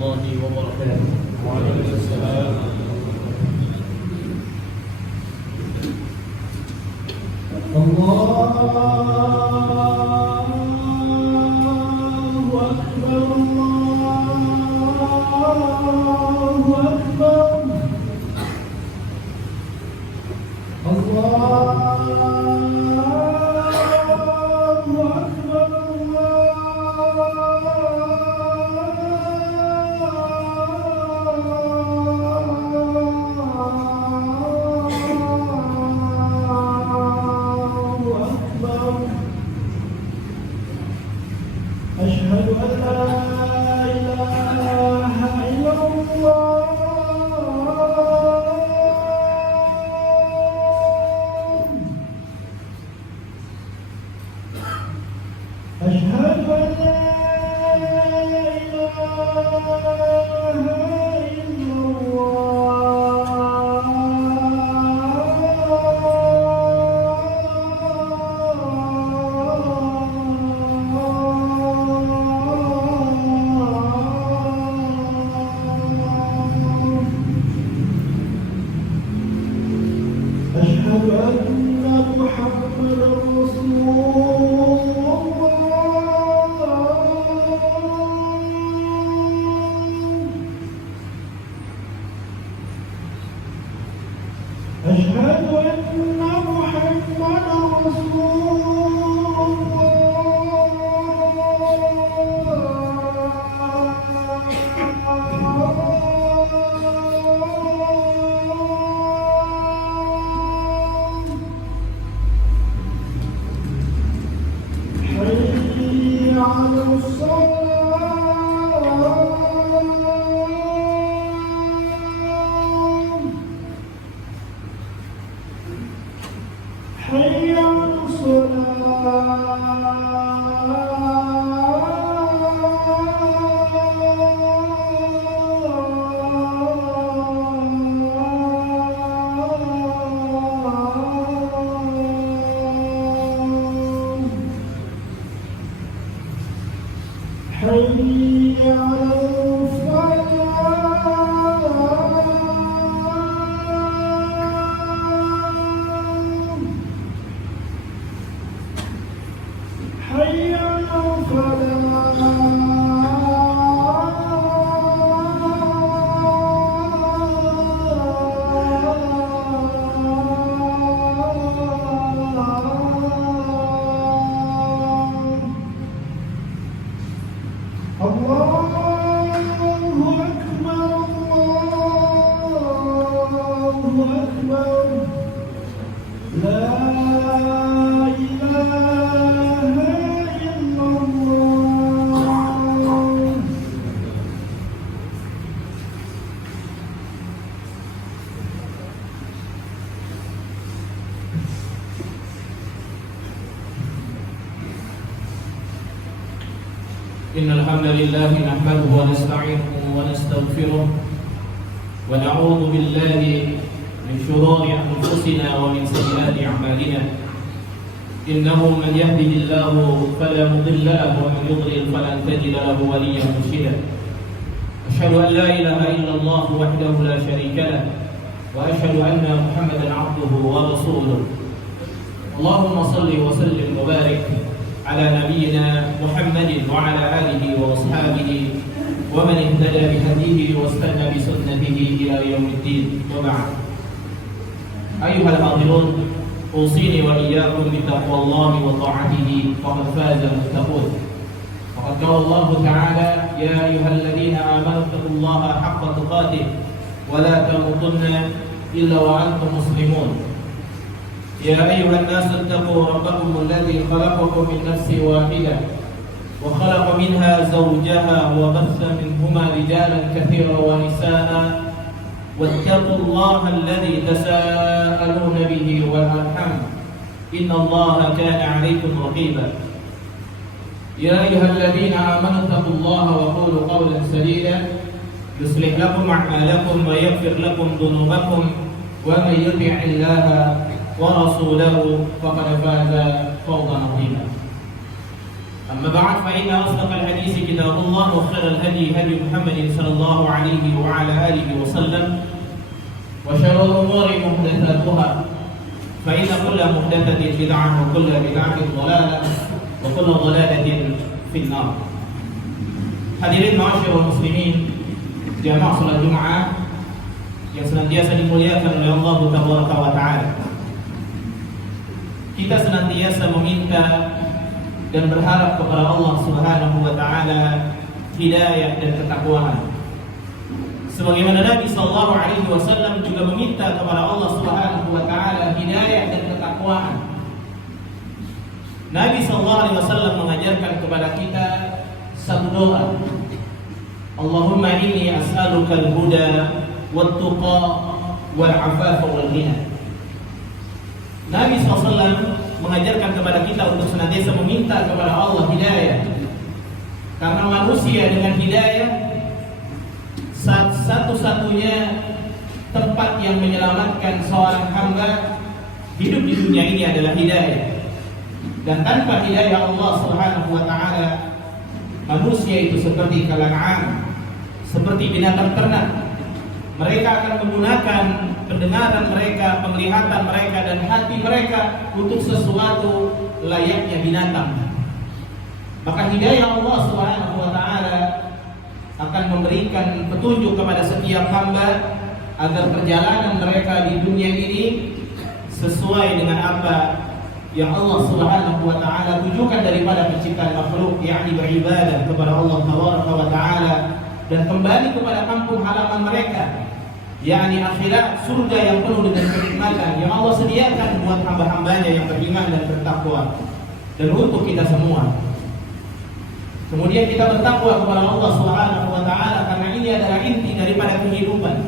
الله وبركاته. وعليكم السلام. أشهد أن لا إله إلا الله. أشهد أن لا إله إلا أشهد أن محمدا رسول الله. أشهد أن محمدا رسول حي على الصلاة. حي على الصلاة. حي على الفلاح. حي على الفلاح. الله أكبر، الله أكبر، لا إله إلا الله. إن الحمد لله نحمده ونستعينه ونستغفره ونعوذ بالله من شرور أنفسنا ومن سيئات أعمالنا. إنه من يهده الله فلا مضل له ومن يضلل فلن تجد له وليا مرشدا. أشهد أن لا إله إلا الله وحده لا شريك له وأشهد أن محمدا عبده ورسوله. اللهم صل وسلم وبارك على نبينا محمد وعلى آله وأصحابه ومن اهتدى بهديه واستنى بسنته إلى يوم الدين. وبعد، أيها الحاضرون، أوصيني وإياكم بتقوى الله وطاعته فقد فاز المتقون. وقد قال الله تعالى: يا أيها الذين آمنوا اتقوا الله حق تقاته ولا تموتن إلا وأنتم مسلمون. يا أيها الناس اتقوا ربكم الذي خلقكم من نفس واحدة وخلق منها زوجها وبث منهما رجالا كثيرا ونساء واتقوا الله الذي تساءلون به والأرحام إن الله كان عليكم رقيبا. يا أيها الذين آمنوا اتقوا الله وقولوا قولا سديدا يصلح لكم أعمالكم ويغفر لكم ذنوبكم ومن يطع الله ورسوله فقد فاز فوزا عظيما. أما بعد فإن أصدق الحديث كتاب الله وخير الهدي هدي محمد صلى الله عليه وعلى آله وسلم وشر الأمور محدثاتها فإن كل محدثة بدعة وكل بدعة ضلالة وكل ضلالة في النار. Hadirin ma'asyiral muslimin, jamaah salat Jumat yang senantiasa dimuliakan oleh Allah Tabaraka wa Ta'ala. Kita senantiasa meminta dan berharap kepada Allah Subhanahu wa Ta'ala hidayah dan ketakwaan. Sebagaimana Nabi sallallahu alaihi wasallam juga meminta kepada Allah Subhanahu wa Ta'ala hidayah dan ketakwaan. Nabi sallallahu alaihi wasallam mengajarkan kepada kita satu doa. Allahumma inni as'aluka al-huda wat-tuqa wal-'afafa wal-ghina. Nabi SAW mengajarkan kepada kita untuk senantiasa meminta kepada Allah hidayah. Karena manusia dengan hidayah satu-satunya tempat yang menyelamatkan seorang hamba hidup di dunia ini adalah hidayah. Dan tanpa hidayah Allah Subhanahu wa Ta'ala, manusia itu seperti kalangan, seperti binatang ternak. Mereka akan menggunakan pendengaran mereka, penglihatan mereka, dan hati mereka untuk sesuatu layaknya binatang. Maka hidayah Allah Subhanahu wa Ta'ala akan memberikan petunjuk kepada setiap hamba agar perjalanan mereka di dunia ini sesuai dengan apa yang Allah Subhanahu wa Ta'ala tujukan daripada penciptaan makhluk, yakni beribadah kepada Allah Tabaraka wa Ta'ala dan kembali kepada kampung halaman mereka, yakni akhirat, surga yang penuh dengan kenikmatan yang Allah sediakan buat hamba-hambanya yang beriman dan bertakwa, dan untuk kita semua. Kemudian kita bertakwa kepada Allah Subhanahu wa Ta'ala karena ini adalah inti daripada kehidupan.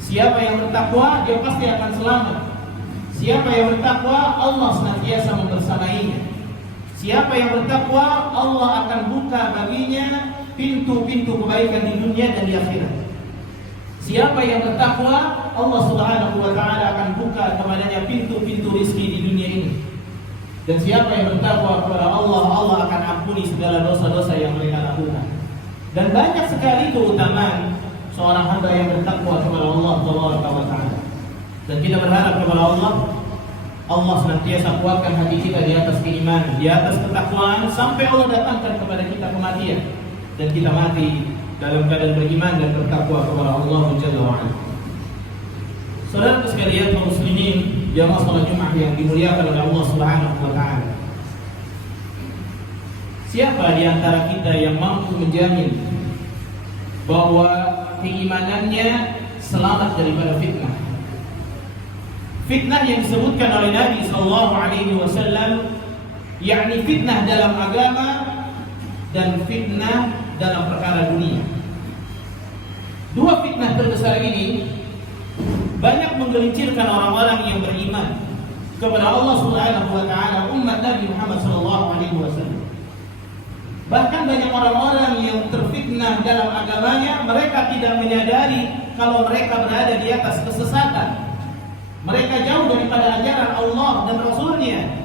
Siapa yang bertakwa, dia pasti akan selamat. Siapa yang bertakwa, Allah senantiasa membersamainya. Siapa yang bertakwa, Allah akan buka baginya pintu-pintu kebaikan di dunia dan di akhirat. Siapa yang bertakwa, Allah Subhanahu wa Ta'ala akan buka kepadanya pintu-pintu rizki di dunia ini. Dan siapa yang bertakwa kepada Allah, Allah akan ampuni segala dosa-dosa yang mereka lakukan. Dan banyak sekali keutamaan seorang hamba yang bertakwa kepada Allah Subhanahu wa Ta'ala. Dan kita berharap kepada Allah, Allah senantiasa kuatkan hati kita di atas keimanan, di atas ketakwaan, sampai Allah datangkan kepada kita kematian dan kita mati dalam keadaan beriman dan bertakwa kepada Allah Jalla wa Ala. Saudara sekalian kaum muslimin, jamaah salat Jumat yang dimuliakan oleh Allah Subhanahu wa Ta'ala. Siapa di antara kita yang mampu menjamin bahwa keimanannya selamat daripada fitnah? Fitnah yang disebutkan oleh Nabi sallallahu alaihi wasallam, yakni fitnah dalam agama dan fitnah dalam perkara dunia. Dua fitnah terbesar ini banyak menggelincirkan orang-orang yang beriman kepada Allah Subhanahu wa Ta'ala, umat Nabi Muhammad sallallahu alaihi wasallam. Bahkan banyak orang-orang yang terfitnah dalam agamanya, mereka tidak menyadari kalau mereka berada di atas kesesatan. Mereka jauh daripada ajaran Allah dan Rasulnya.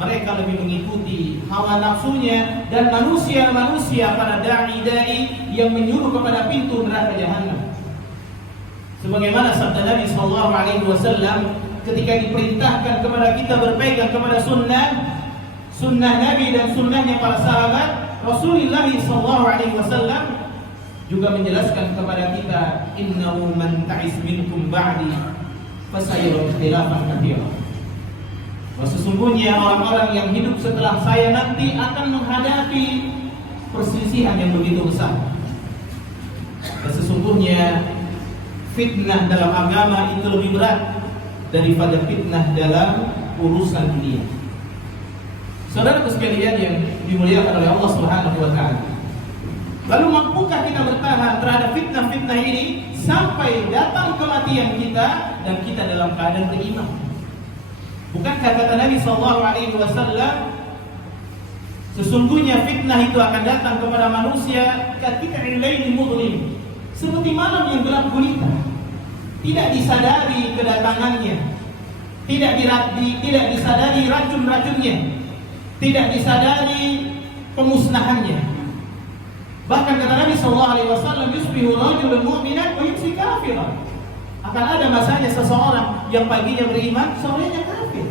Mereka lebih mengikuti hawa nafsunya dan manusia-manusia, para da'i-da'i yang menyuruh kepada pintu neraka jahanam. Sebagaimana sabda Nabi sallallahu alaihi wasallam ketika diperintahkan kepada kita berpegang kepada sunnah Nabi dan sunnahnya para sahabat, Rasulullah sallallahu alaihi wasallam juga menjelaskan kepada kita, innahu man ta'is minkum ba'di fasayara ikhtilafan katsiran. Sesungguhnya orang-orang yang hidup setelah saya nanti akan menghadapi perselisihan yang begitu besar. Dan sesungguhnya fitnah dalam agama itu lebih berat daripada fitnah dalam urusan dunia. Saudara sekalian yang dimuliakan oleh Allah Subhanahu wa Ta'ala, lalu mampukah kita bertahan terhadap fitnah-fitnah ini sampai datang kematian kita dan kita dalam keadaan beriman? Bukankah kata Nabi sallallahu alaihi wasallam, sesungguhnya fitnah itu akan datang kepada manusia ketika ilaini mudlim, seperti malam yang gelap gulita, tidak disadari kedatangannya, tidak disadari racun-racunnya. tidak disadari pemusnahannya. Bahkan kata Nabi SAW, yusbihu rajulun mu'minan wa yumsi kafiran. Akan ada masanya seseorang yang paginya beriman, sorenya kafir.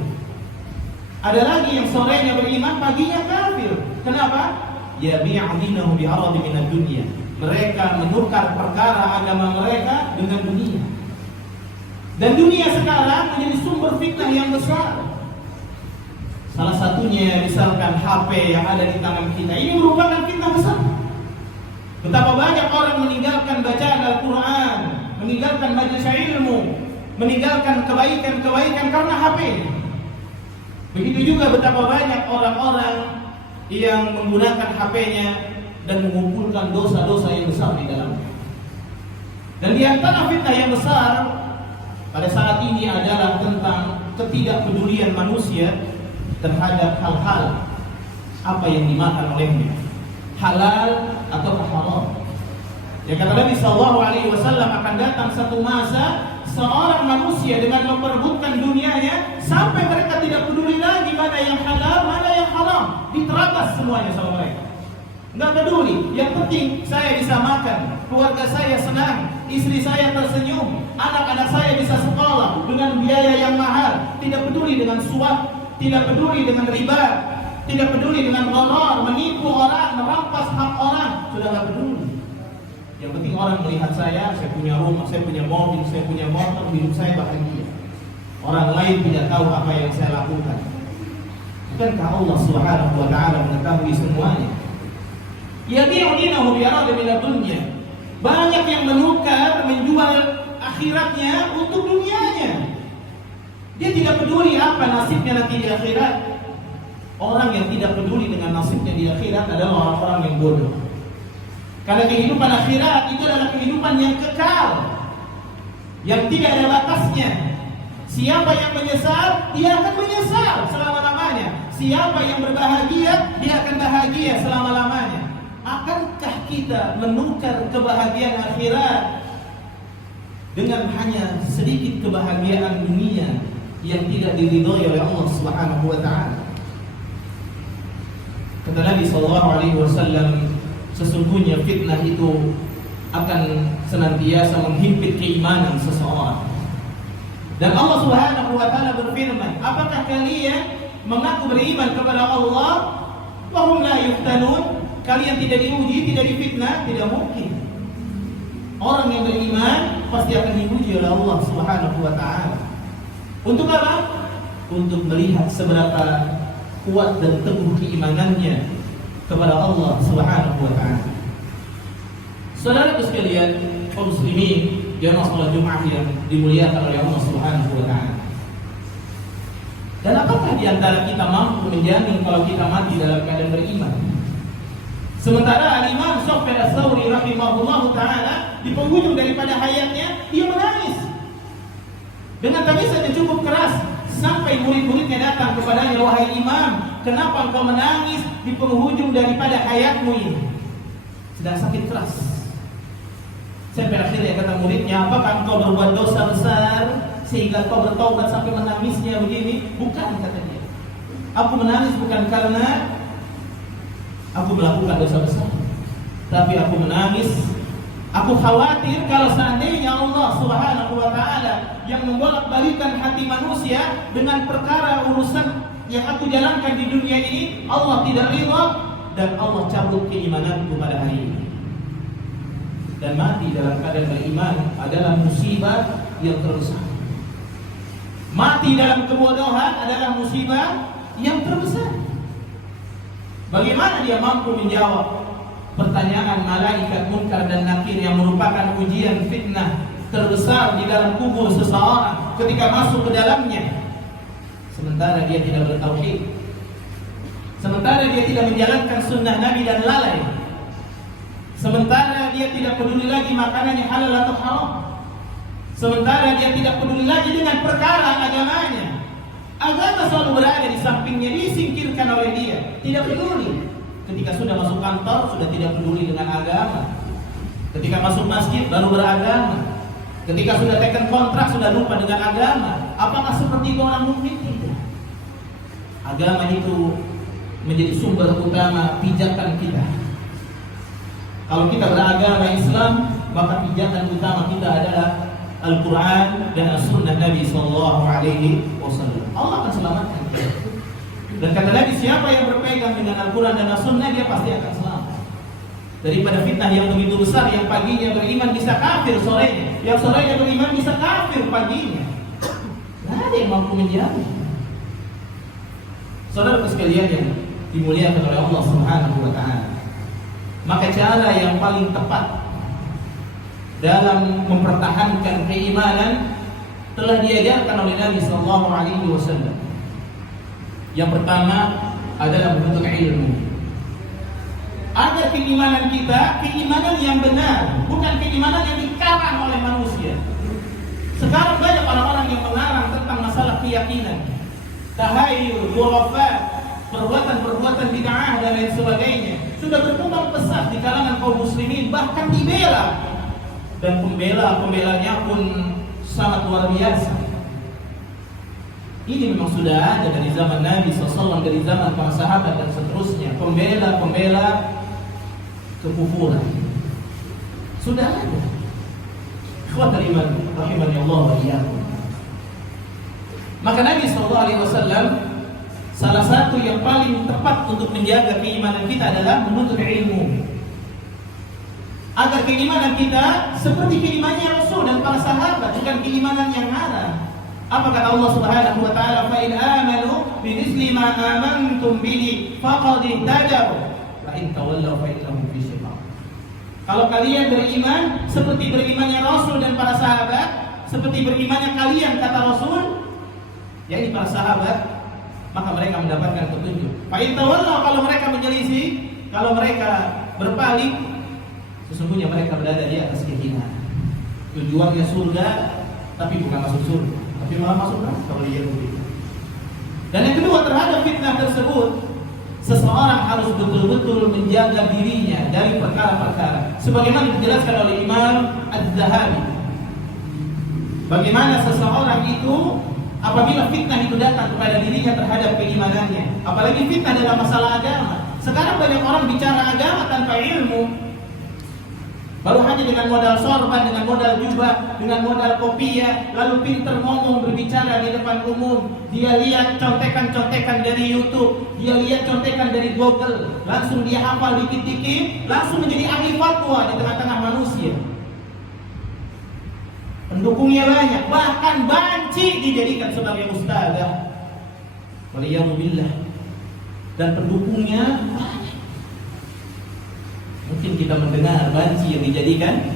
Ada lagi yang sorenya beriman, paginya kafir. Kenapa? Yabi'u dinahu bi'aradi minad dunya. Mereka menukar perkara agama mereka dengan dunia. Dan dunia sekarang menjadi sumber fitnah yang besar. Salah satunya misalkan HP yang ada di tangan kita. Ini merupakan fitnah besar. Betapa banyak orang meninggalkan bacaan Al-Quran, meninggalkan majelis ilmu, meninggalkan kebaikan-kebaikan karena HP. Begitu juga betapa banyak orang-orang yang menggunakan HP-nya dan mengumpulkan dosa-dosa yang besar di dalamnya. Dan di antara fitnah yang besar pada saat ini adalah tentang ketidakpedulian manusia terhadap hal-hal apa yang dimakan olehnya, halal atau haram. Ya, kata Nabi SAW, akan datang satu masa seorang manusia dengan memperebutkan dunianya sampai mereka tidak peduli lagi mana yang halal, mana yang haram. Diterabas semuanya sama mereka. Nggak peduli. Yang penting saya bisa makan, keluarga saya senang, istri saya tersenyum, anak-anak saya bisa sekolah dengan biaya yang mahal. Tidak peduli dengan suap, tidak peduli dengan riba, tidak peduli dengan gharar, menipu orang, merampas hak orang, sudah nggak peduli. Yang penting orang melihat saya punya rumah, saya punya mobil, saya punya motor, hidup saya bahagia. Orang lain tidak tahu apa yang saya lakukan. Bukankah Allah Subhanahu wa Ta'ala mengetahui semuanya? Yabi'u dinahu bi'aradi minad dunya. Banyak yang menukar, menjual akhiratnya untuk dunianya. Dia tidak peduli apa nasibnya nanti di akhirat. Orang yang tidak peduli dengan nasibnya di akhirat adalah orang-orang yang bodoh. Karena kehidupan akhirat itu adalah kehidupan yang kekal, yang tidak ada batasnya. Siapa yang menyesal, dia akan menyesal selama-lamanya. Siapa yang berbahagia, dia akan bahagia selama-lamanya. Akankah kita menukar kebahagiaan akhirat dengan hanya sedikit kebahagiaan dunia yang tidak diridhoi oleh Allah Subhanahu wa Ta'ala? Kata Nabi SAW, sesungguhnya fitnah itu akan senantiasa menghimpit keimanan seseorang. Dan Allah Subhanahu wa Ta'ala berfirman, apakah kalian mengaku beriman kepada Allah wa hum la yuftanun? Kalian tidak diuji, tidak difitnah? Tidak mungkin. Orang yang beriman pasti akan diuji oleh Allah Subhanahu wa Ta'ala. Untuk apa? Untuk melihat seberapa kuat dan teguh keimanannya kepada Allah Subhanahu wa Ta'ala. Saudara sekalian, kaum muslimin, jamaah salat Jumat yang dimuliakan oleh Allah Subhanahu wa Ta'ala. Dan apakah di antara kita mampu menjamin kalau kita mati dalam keadaan beriman? Sementara Al-Imam Sufyan Ats-Tsauri rahimahullahu ta'ala di penghujung daripada hayatnya dia menangis dengan tangisan yang cukup keras sampai murid-muridnya datang kepadanya, wahai imam, kenapa engkau menangis di penghujung daripada hayatmu ini? Sedang sakit keras. Sampai akhirnya kata muridnya, apakah engkau berbuat dosa besar sehingga engkau bertaubat sampai menangisnya begini? Bukan, kata dia. Aku menangis bukan karena aku melakukan dosa besar, tapi aku menangis, aku khawatir kalau seandainya Allah Subhanahu wa Ta'ala yang membolak-balikan hati manusia dengan perkara urusan yang aku jalankan di dunia ini, Allah tidak ridha dan Allah cabut keimananku pada hari ini. Dan mati dalam keadaan beriman adalah musibah yang terbesar. Mati dalam kebodohan adalah musibah yang terbesar. Bagaimana dia mampu menjawab pertanyaan malaikat Munkar dan Nakir yang merupakan ujian fitnah terbesar di dalam kubur seseorang ketika masuk ke dalamnya, sementara dia tidak bertauhid, sementara dia tidak menjalankan sunnah Nabi dan lalai, sementara dia tidak peduli lagi makanannya halal atau haram, sementara dia tidak peduli lagi dengan perkara agamanya. Agama selalu berada di sampingnya, disingkirkan oleh dia, tidak peduli. Ketika sudah masuk kantor, sudah tidak peduli dengan agama. Ketika masuk masjid, baru beragama. Ketika sudah tekan kontrak, sudah lupa dengan agama. Apakah seperti itu orang mukmin? Tidak. Agama itu menjadi sumber utama pijakan kita. Kalau kita beragama Islam, maka pijakan utama kita adalah Al-Quran dan As-Sunnah Nabi Sallallahu Alaihi Wasallam. Allah akan selamatkan kita. Dan kata Nabi, siapa yang berpegang dengan Al-Quran dan As-Sunnah, dia pasti akan selamat daripada fitnah yang begitu besar, yang paginya beriman bisa kafir sorenya, yang sorenya beriman bisa kafir paginya. Tidak ada yang mampu menjamin. Saudara sekalian yang dimuliakan oleh Allah Subhanahu wa Ta'ala, maka cara yang paling tepat dalam mempertahankan keimanan telah diajarkan oleh Nabi Sallallahu Alaihi Wasallam. Yang pertama adalah menuntut ilmu. Agar keimanan kita, keimanan yang benar, bukan keimanan yang dikarang oleh manusia. Sekarang banyak orang-orang yang mengarang tentang masalah keyakinan, tahayul, khurafat, perbuatan-perbuatan bid'ah dan lain sebagainya. Sudah berkembang pesat di kalangan kaum muslimin, bahkan dibela. Dan pembelanya pun sangat luar biasa. Ini memang sudah ada dari zaman Nabi SAW, dari zaman para sahabat dan seterusnya. Pembela kekufuran sudah ada. Ikhwatal iman rahimani Allah wa iyyakum. Maka Nabi SAW, salah satu yang paling tepat untuk menjaga keimanan kita adalah menuntut ilmu, agar keimanan kita seperti keimanannya Rasul dan para sahabat, bukan keimanan yang haram. Apa kata Allah Subhanahu wa Ta'ala? Fa in amanu bi mithli ma amantum bihi faqad ihtadaw wa in tawallaw fa innahum fi shiqaq. Kalau kalian beriman seperti berimannya Rasul dan para sahabat, seperti berimannya kalian kata Rasul, yakni para sahabat, maka mereka mendapatkan petunjuk. Fa in tawallaw, kalau mereka menyelisih, kalau mereka berpaling, sesungguhnya mereka berada di atas kehinaan. Tujuannya surga, tapi bukan masuk surga, tapi malah masuk neraka kalau dia begitu. Dan yang kedua, terhadap fitnah tersebut, seseorang harus betul-betul menjaga dirinya dari perkara-perkara, sebagaimana dijelaskan oleh Imam Az-Zahabi. Bagaimana seseorang itu apabila fitnah itu datang kepada dirinya terhadap keimanannya, apalagi fitnah dalam masalah agama. Sekarang banyak orang bicara agama tanpa ilmu. Baru hanya dengan modal sorban, dengan modal jubah, dengan modal kopiah, lalu pinter ngomong berbicara di depan umum. Dia lihat contekan-contekan dari YouTube, dia lihat contekan dari Google, langsung dia hafal dikit-dikit, langsung menjadi ahli fatwa di tengah-tengah manusia. Pendukungnya banyak, bahkan banci dijadikan sebagai ustazah. Waliyahumillah. Dan pendukungnya mungkin kita mendengar banci yang dijadikan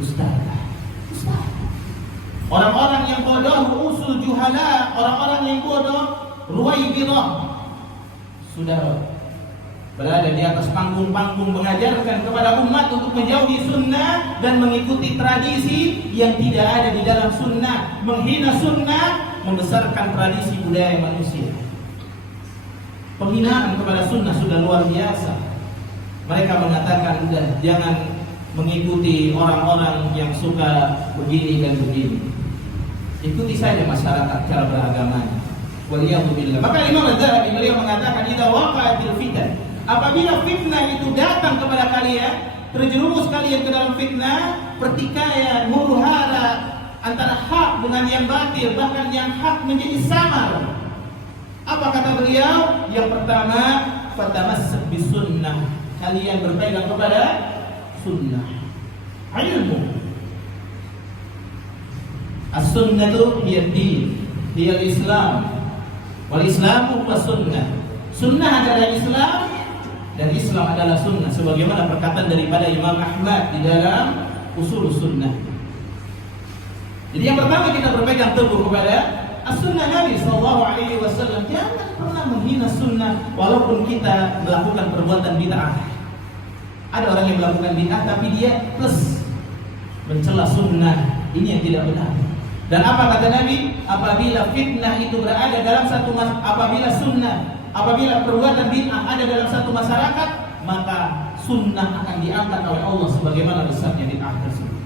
ustaz. Orang-orang yang bodoh usul juhala, orang-orang yang bodoh ruwaibidah, sudah berada di atas panggung-panggung mengajarkan kepada umat untuk menjauhi sunnah dan mengikuti tradisi yang tidak ada di dalam sunnah, menghina sunnah, membesarkan tradisi budaya manusia. Penghinaan kepada sunnah sudah luar biasa. Mereka mengatakan, udah jangan mengikuti orang-orang yang suka begini dan begini. Ikuti saja masyarakat cara beragamanya. Waliyahumillah. Maka Imam Az-Zahabi beliau mengatakan, idza waqa'atil fitan, apabila fitnah itu datang kepada kalian, terjerumus kalian ke dalam fitnah, pertikaian, huru-hara antara hak dengan yang batil, bahkan yang hak menjadi samar. Apa kata beliau? Yang pertama, fatamassak bisunnah, kalian berpegang kepada sunnah. Ilmu. As-sunnatu hiya din, hiya al-Islam. Wal Islamu huwa sunnah. Sunnah adalah Islam dan Islam adalah sunnah, sebagaimana perkataan daripada Imam Ahmad di dalam Ushul Sunnah. Jadi yang pertama, kita berpegang teguh kepada as-sunnah Nabi sallallahu alaihi wasallam. Jangan pernah menghina sunnah walaupun kita melakukan perbuatan bid'ah. Ada orang yang melakukan bid'ah tapi dia plus mencela sunnah. Ini yang tidak benar. Dan apa kata Nabi? Apabila fitnah itu berada dalam satu apabila sunnah, apabila perbuatan bid'ah ada dalam satu masyarakat, maka sunnah akan diangkat oleh Allah sebagaimana besarnya bid'ah tersebut.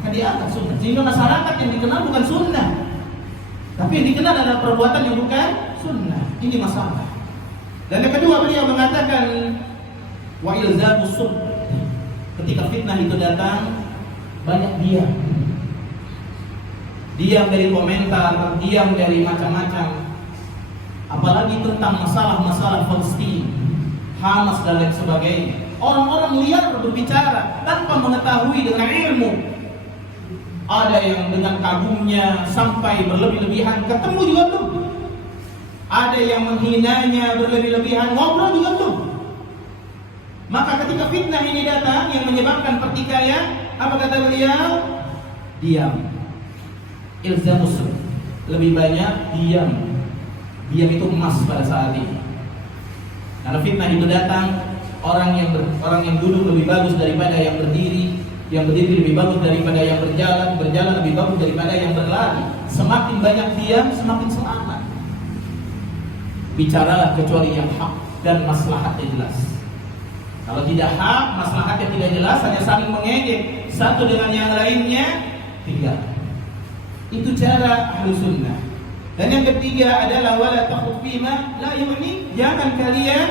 Akan diangkat sunnah. Sehingga masyarakat yang dikenal bukan sunnah, tapi yang dikenal adalah perbuatan yang bukan sunnah. Ini masalah. Dan yang kedua beliau mengatakan wa ilzamus sub. Ketika fitnah itu datang, banyak diam. Diam dari komentar, diam dari macam-macam. Apalagi tentang masalah-masalah Palestina, Hamas dan lain sebagainya. Orang-orang liar berbicara tanpa mengetahui dengan ilmu. Ada yang dengan kagumnya sampai berlebih-lebihan, ketemu juga belum. Ada yang menghinanya berlebih-lebihan, ngobrol juga belum. Maka ketika fitnah ini datang yang menyebabkan pertikaian, apa kata beliau? Diam. Ilzamus, lebih banyak diam. Diam itu emas pada saat ini. Karena fitnah itu datang, orang yang duduk lebih bagus daripada yang berdiri lebih bagus daripada yang berjalan lebih bagus daripada yang berlari. Semakin banyak diam, semakin selamat. Bicaralah kecuali yang hak dan maslahatnya jelas. Kalau tidak hak, maslahatnya tidak jelas, hanya saling mengejek satu dengan yang lainnya, tinggal. Itu cara ahlu sunnah. Dan yang ketiga adalah wala takhud fima la yu'ni. Jangan kalian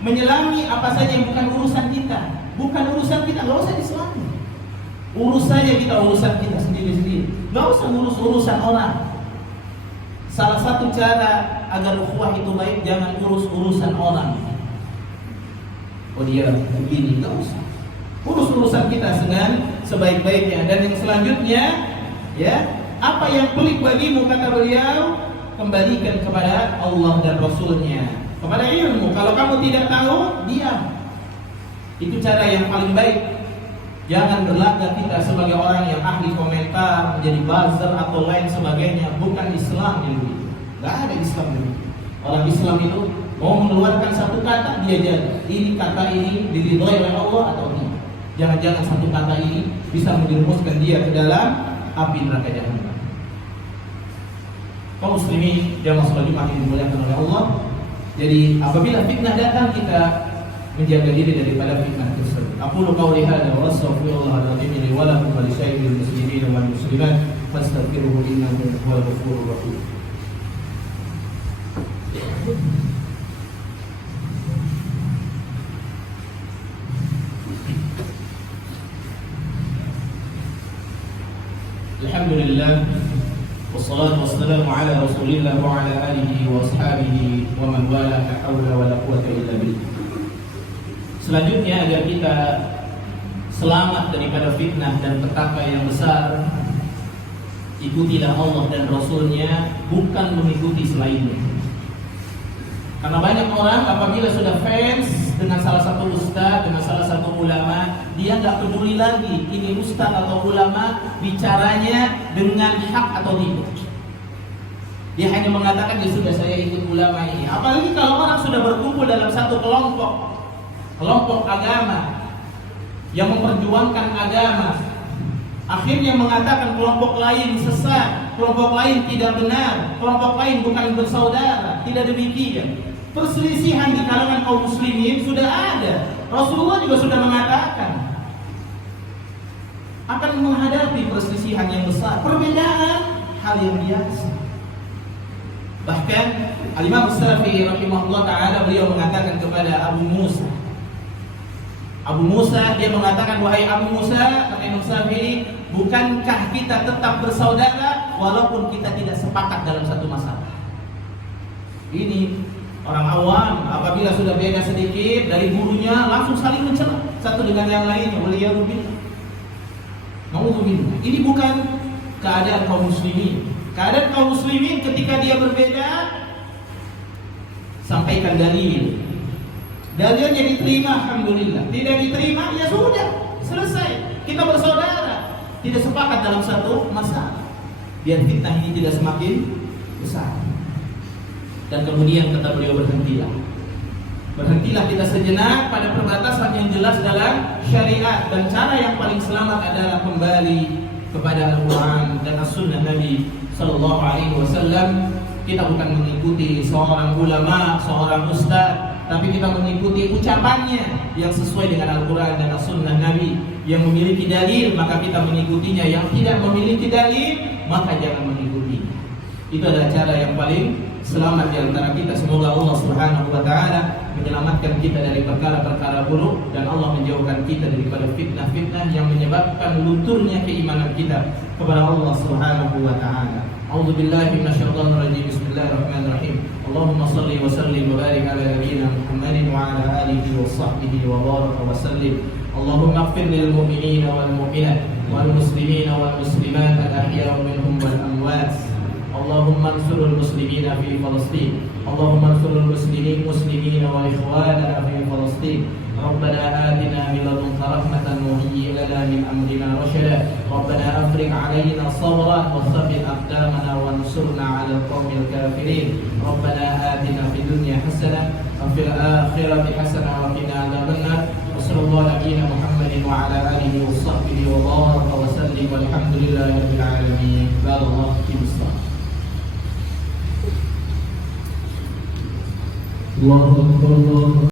menyelami apa saja yang bukan urusan kita. Bukan urusan kita, enggak usah diselami. Urusannya kita, urusan kita sendiri-sendiri. Enggak usah ngurus urusan orang. Salah satu cara agar ukhuwah itu baik, jangan urus urusan orang. Oh dia begini, enggak usah. Urus urusan kita dengan sebaik-baiknya. Dan yang selanjutnya, ya, apa yang pelik bagimu, kata beliau, kembalikan kepada Allah dan Rasulnya, kepada ilmu. Kalau kamu tidak tahu, diam. Itu cara yang paling baik. Jangan berlagak kita sebagai orang yang ahli komentar, menjadi buzzer atau lain sebagainya. Bukan Islam itu. Gak ada Islam itu. Orang Islam itu mau mengeluarkan satu kata, dia jaga. Ini kata ini diridhoi oleh Allah atau tidak. Jangan-jangan satu kata ini bisa menjerumuskan dia ke dalam api neraka jahanam. Kaum muslimin jamaah salat Jumat yang dimuliakan oleh Allah. Jadi apabila fitnah datang, kita menjaga diri daripada fitnah tersebut. Aqulu qawli hadza wa astaghfirullahal azim li wa lakum wa li sairil muslimin wal muslimat fastaghfiruhu innahu huwal ghafurur rahim. Alhamdulillah wassalatu wassalamu ala Rasulillah wa ala alihi wa ashabihi wa man wala, la haula wa la quwwata illa billah. Selanjutnya, agar kita selamat daripada fitnah dan petaka yang besar, ikutilah Allah dan Rasulnya, bukan mengikuti selainnya. Karena banyak orang apabila sudah fans dengan salah satu ustaz, dengan salah satu ulama, dia nggak peduli lagi ini ustaz atau ulama bicaranya dengan hak atau tidak. Dia hanya mengatakan, ya sudah, saya ikut ulama ini. Apalagi kalau orang sudah berkumpul dalam satu kelompok agama yang memperjuangkan agama, akhirnya mengatakan kelompok lain sesat, kelompok lain tidak benar, kelompok lain bukan bersaudara. Tidak demikian. Perselisihan di kalangan kaum muslimin sudah ada. Rasulullah juga sudah mengatakan akan menghadapi perselisihan yang besar. Perbedaan hal yang biasa. Bahkan Al-Imam Syafi'i rahimahullah ta'ala, beliau mengatakan kepada Abu Musa, dia mengatakan, wahai Abu Musa, kata Imam Syafi'i, bukankah kita tetap bersaudara walaupun kita tidak sepakat dalam satu masalah? Ini orang awam apabila sudah beda sedikit dari gurunya langsung saling mencela satu dengan yang lainnya. Ini bukan keadaan kaum muslimin. Keadaan kaum muslimin ketika dia berbeda, sampaikan dalil. Dalilnya diterima, alhamdulillah. Tidak diterima, ya sudah, selesai. Kita bersaudara, tidak sepakat dalam satu masalah, biar fitnah ini tidak semakin besar. Dan kemudian kata beliau, berhentilah kita sejenak pada perbatasan yang jelas dalam syariat. Dan cara yang paling selamat adalah kembali kepada Al-Quran dan As-Sunnah Nabi Sallallahu Alaihi Wasallam. Kita bukan mengikuti seorang ulama, seorang ustaz, tapi kita mengikuti ucapannya yang sesuai dengan Al-Quran dan As-Sunnah Nabi. Yang memiliki dalil, maka kita mengikutinya. Yang tidak memiliki dalil, maka jangan mengikutinya. Itu adalah cara yang paling selamat di antara kita. Semoga Allah Subhanahu wa taala menyelamatkan kita dari perkara-perkara buruk dan Allah menjauhkan kita daripada fitnah-fitnah yang menyebabkan lunturnya keimanan kita kepada Allah Subhanahu wa taala. A'udzu billahi minasyaitonir rajim. Bismillahirrahmanirrahim. Allahumma shalli wa sallim wa barik ala nabiyyina Muhammadin wa ala alihi wa sahbihi wa baraka wa sallim. Allahumma ighfir lil mu'minina wal mu'minat wal muslimina wal muslimat al ahya'i minhum wal amwat. Allahumma ansurul muslimina fi Palestin. Allahumma ansurul muslimina wa ikhwanana fi Palestin. Rabbana atina min ladunka rahmatan wa hayyi lana min amrina rashada. Rabbana afrigh 'alaina sabran wa thabbit aqdamana wansurna 'alal qaumil kafirin. Rabbana atina fid dunya hasanah wa fil akhirati hasanah wa qina adzabannar. Wassallallahu ala nabiyyina Muhammadin wa ala alihi wa sahbihi wa baraka wa sallim. Walhamdulillahi rabbil alamin. Barakallahu fiikum. Allahu Akbar.